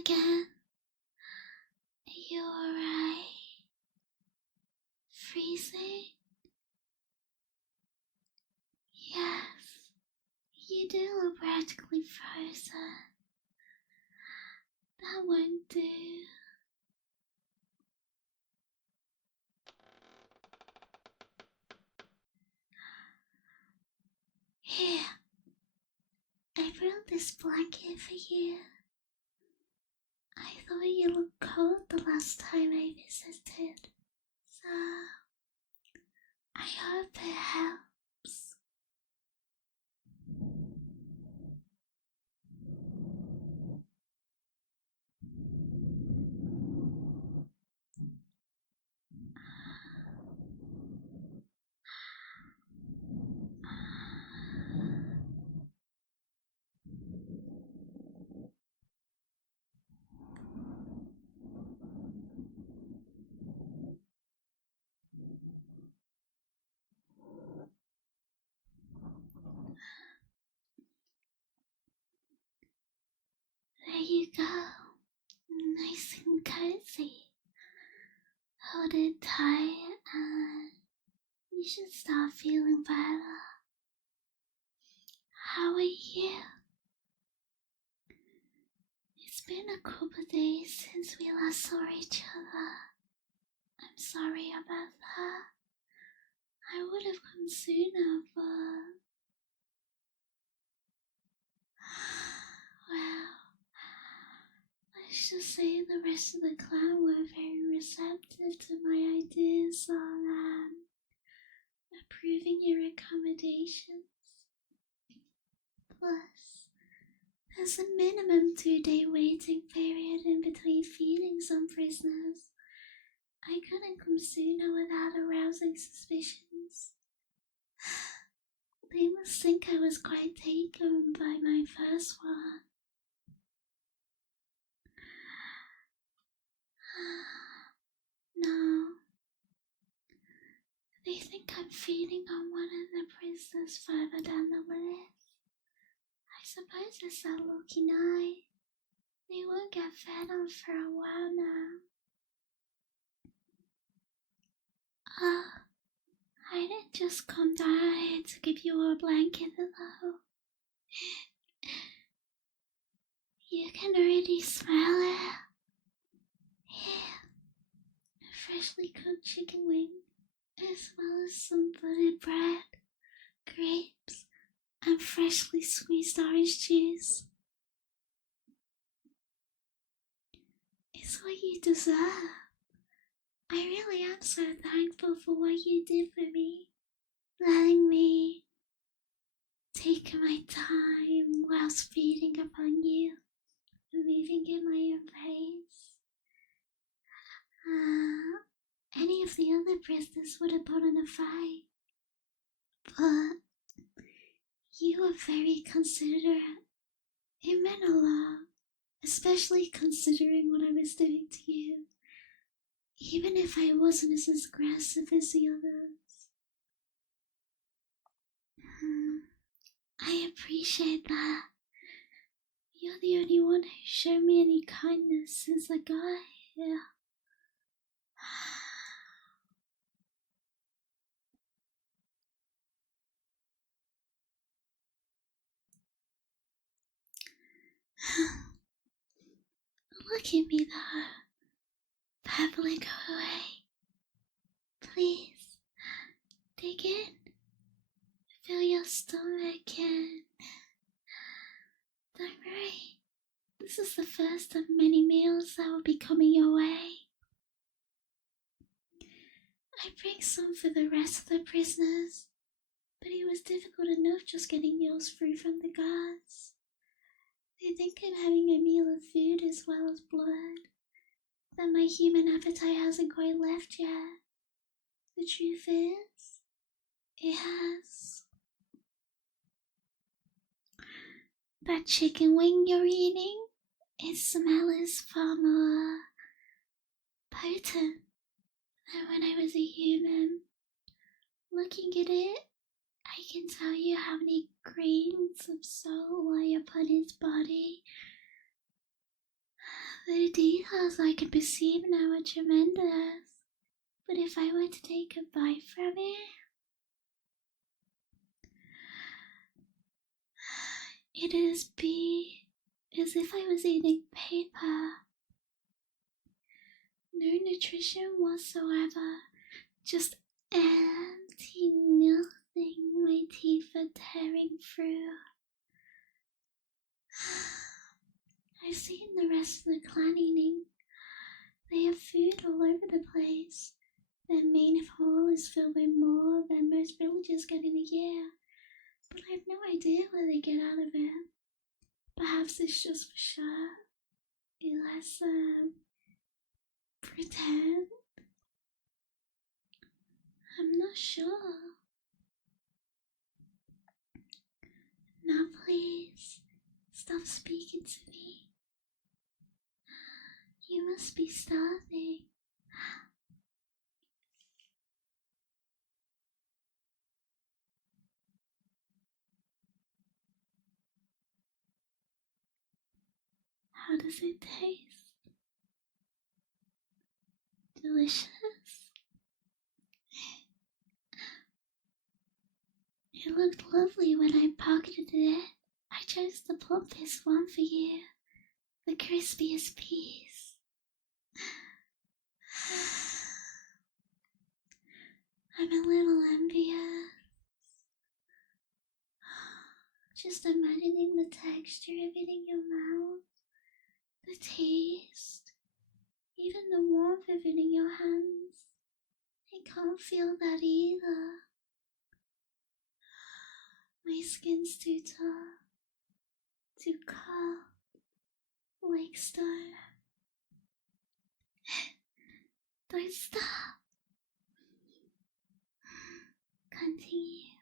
again. Are you alright? Freezing? Yes, you do look practically frozen. That won't do. Here, I brought this blanket for you. I thought you looked cold the last time I visited, so I hope it helps. There you go, nice and cozy. Hold it tight and you should start feeling better. How are you? It's been a couple days since we last saw each other. I'm sorry about that. I would have come sooner, but... well, let's just say the rest of the clan were very receptive to my ideas on approving your accommodations. Plus, there's a minimum 2-day waiting period in between feeding some prisoners. I couldn't come sooner without arousing suspicions. They must think I was quite taken by my first one. No. They think I'm feeding on one of the prisoners further down the list. I suppose it's that lucky night. They won't get fed on for a while now. I didn't just come down here to give you a blanket though. You can already smell it. Here, a freshly cooked chicken wing, as well as some buttered bread, grapes, and freshly squeezed orange juice. It's what you deserve. I really am so thankful for what you did for me, letting me take my time whilst feeding upon you and moving in my own pace. Any of the other prisoners would have put on a fight, but you were very considerate. It meant a lot, especially considering what I was doing to you, even if I wasn't as aggressive as the others. I appreciate that. You're the only one who showed me any kindness since I got here. Look at me though, babbling away. Please, dig in, fill your stomach and... don't worry, this is the first of many meals that will be coming your way. I bring some for the rest of the prisoners, but it was difficult enough just getting meals free from the guards. They think I'm having a meal of food as well as blood, that my human appetite hasn't quite left yet. The truth is, it has. That chicken wing you're eating, its smell is far more potent than when I was a human. Looking at it, I can tell you how many grains of soul lie upon his body. The details I can perceive now are tremendous, but if I were to take a bite from it, it'd be as if I was eating paper. No nutrition whatsoever, just empty nothing my teeth are tearing through. I've seen the rest of the clan eating. They have food all over the place. Their main hall is filled with more than most villagers get in a year, but I have no idea what they get out of it. Perhaps it's just for sure. Let's pretend. I'm not sure. Now please, stop speaking to me. You must be starving. How does it taste? Delicious? It looked lovely when I pocketed it. I chose the plumpest one for you, the crispiest piece. I'm a little envious. Just imagining the texture of it in your mouth, the taste, even the warmth of it in your hands. I can't feel that either. My skin's too tough, too cold, like stone. Don't stop. Continue.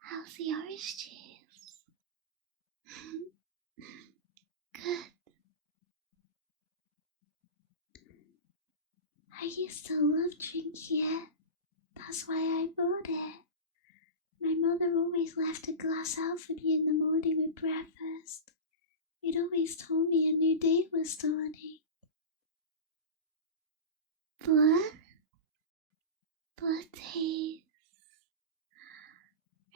How's the orange juice? Good. I used to love drinking it. That's why I bought it. My mother always left a glass out for me in the morning with breakfast. It always told me a new day was dawning. Blood? Blood tastes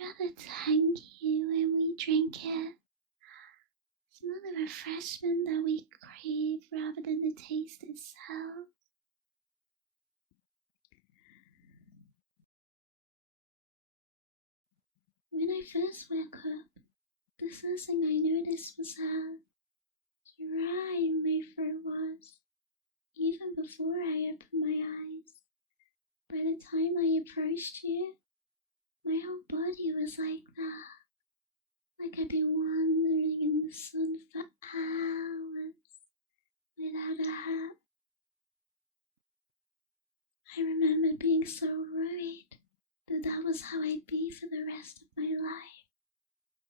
rather tangy when we drink it. It's more the refreshment that we crave rather than the taste itself. When I first woke up, the first thing I noticed was how dry my throat was, even before I opened my eyes. By the time I approached you, my whole body was like that, like I'd been wandering in the sun for hours without a hat. I remember being so worried that was how I'd be for the rest of my life.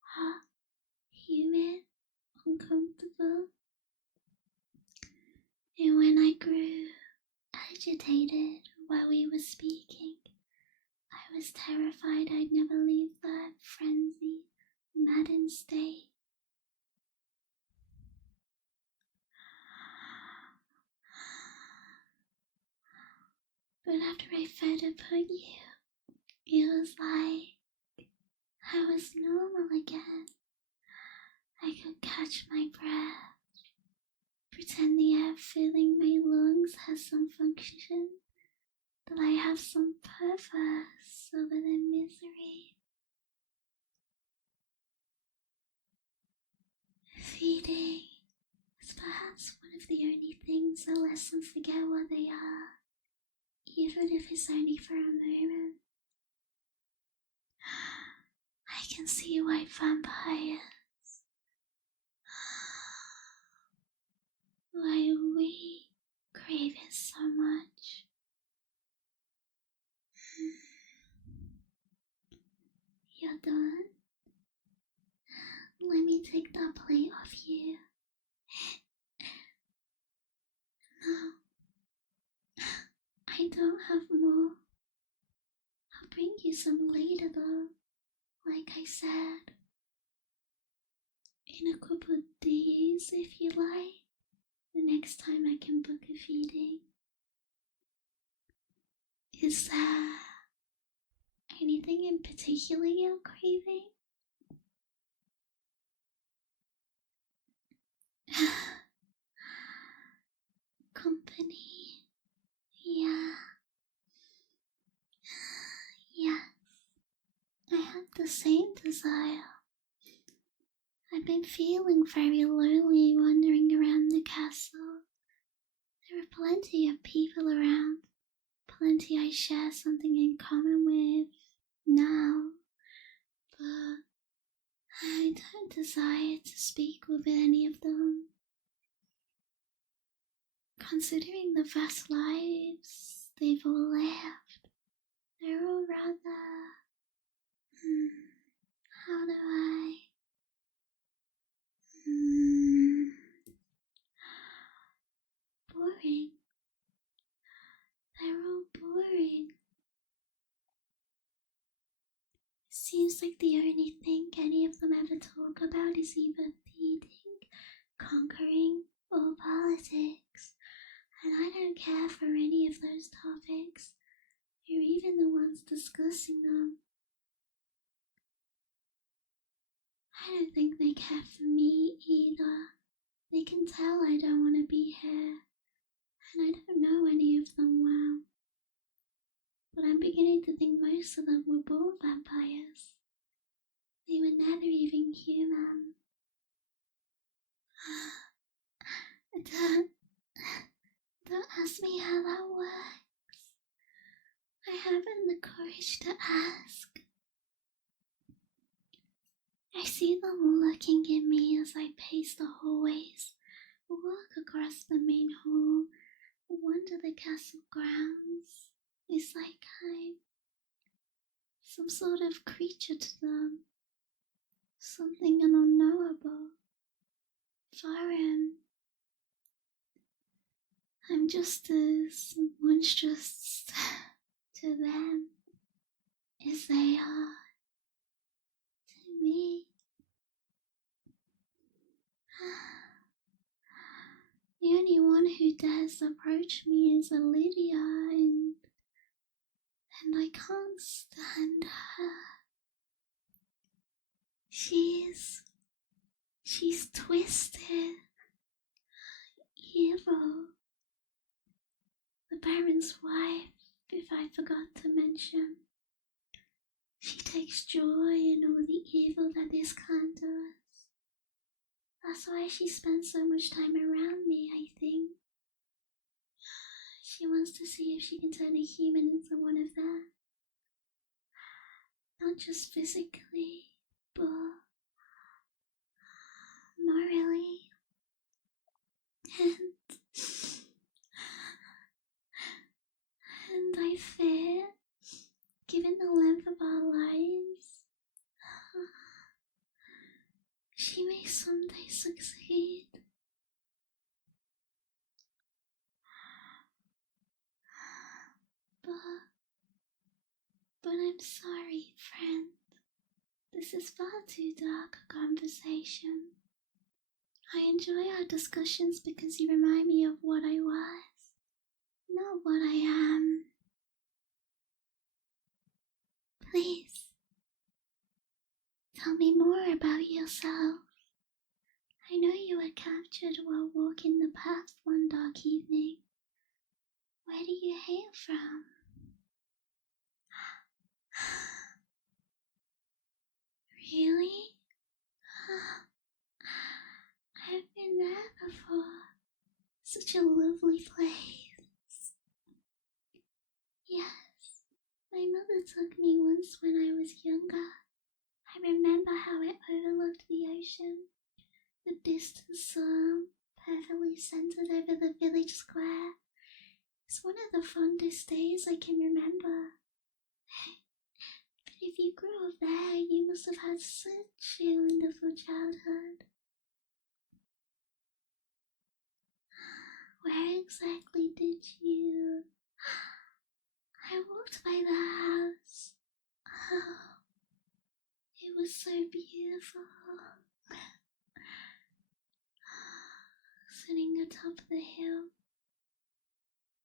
Hot, humid, uncomfortable. And when I grew agitated while we were speaking, I was terrified I'd never leave that frenzied, maddened state. But after I fed upon you, it was like I was normal again. I could catch my breath, pretend the air filling my lungs has some function, that I have some purpose other than misery. Feeding is perhaps one of the only things that lets them forget what they are, even if it's only for a moment. I can see why vampires, why we crave it so much. You're done? Let me take that plate off you. No, I don't have more. I'll bring you some later though, like I said. in a couple of days if you like. The next time I can book a feeding. Is there anything in particular you're craving? Company. Yeah. Yes. I have the same desire. I've been feeling very lonely wandering around the castle. There are plenty of people around, plenty I share something in common with now, but I don't desire to speak with any of them. Considering the vast lives they've all lived, they're all rather... how do I... boring. They're all boring. Seems like the only thing any of them ever talk about is either feeding, conquering, or politics. And I don't care for any of those topics, or even the ones discussing them. I don't think they care for me either. They can tell I don't want to be here, and I don't know any of them well. But I'm beginning to think most of them were born vampires. They were never even human. Don't ask me how that works. I haven't the courage to ask. I see them looking at me as I pace the hallways, walk across the main hall, wander the castle grounds. It's like I'm some sort of creature to them, something unknowable, foreign. I'm just as monstrous to them as they are to me. The only one who dares approach me is Lydia, and I can't stand her. She's twisted, evil. The Baron's wife, if I forgot to mention. She takes joy in all the evil that this clan does. That's why she spends so much time around me, I think. She wants to see if she can turn a human into one of them. Not just physically, but morally. And I fear, given the length of our lives, she may someday succeed. But I'm sorry, friend. This is far too dark a conversation. I enjoy our discussions because you remind me of what I was, not what I am. Please, tell me more about yourself. I know you were captured while walking the path one dark evening. Where do you hail from? Really? I've been there before. Such a lovely place. Yes, my mother took me once when I was younger. I remember how it overlooked the ocean. The distant sun, perfectly centered over the village square. It's one of the fondest days I can remember. But if you grew up there, you must have had such a wonderful childhood. Where exactly did you... I walked by the house. Oh, it was so beautiful. sitting atop the hill.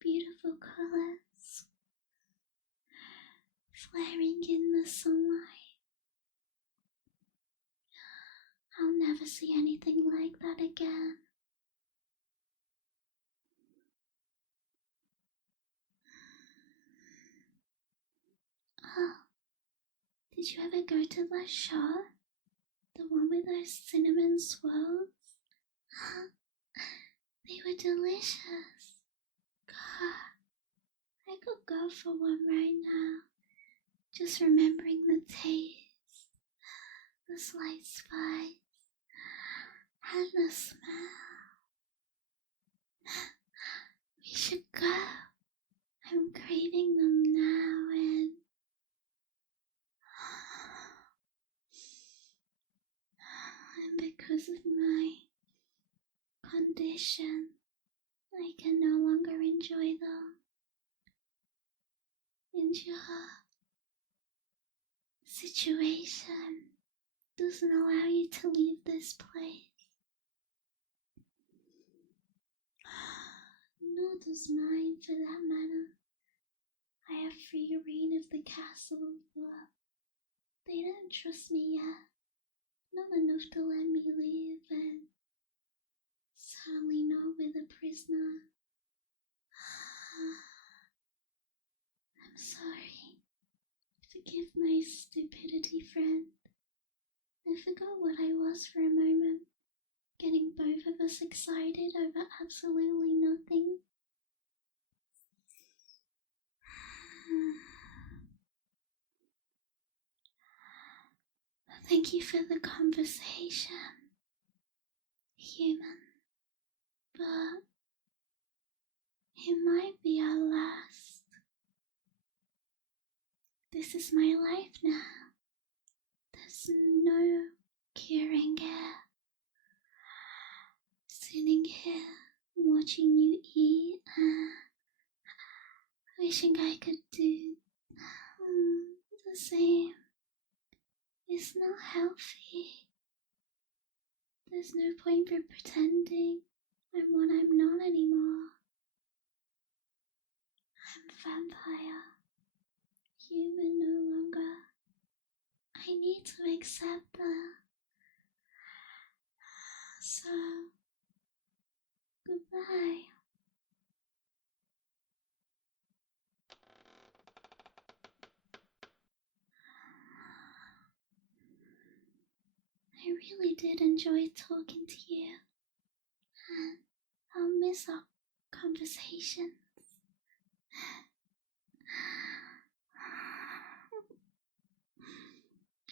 Beautiful colors flaring in the sunlight. I'll never see anything like that again. Oh, did you ever go to that shop? The one with those cinnamon swirls? They were delicious. God, I could go for one right now. Just remembering the taste, the slight spice, and the smell. We should go. I'm craving them now and because of my condition, I can no longer enjoy them. And your situation doesn't allow you to leave this place. Nor does mine, for that matter. I have free reign of the castle, but they don't trust me yet. Not enough to let me leave, and certainly not with a prisoner. I'm sorry. Forgive my stupidity, friend. I forgot what I was for a moment, getting both of us excited over absolutely nothing. Thank you for the conversation, human, but it might be our last. This is my life now. There's no curing it. Sitting here, watching you eat, wishing I could do the same. It's not healthy. There's no point for pretending I'm what I'm not anymore. I'm vampire. Human no longer. I need to accept that. So, goodbye. I really did enjoy talking to you, and I'll miss our conversations.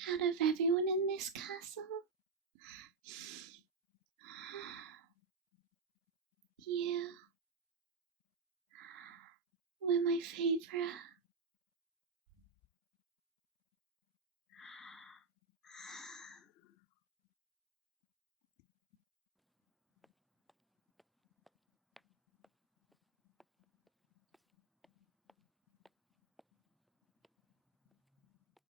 Out of everyone in this castle, you were my favorite.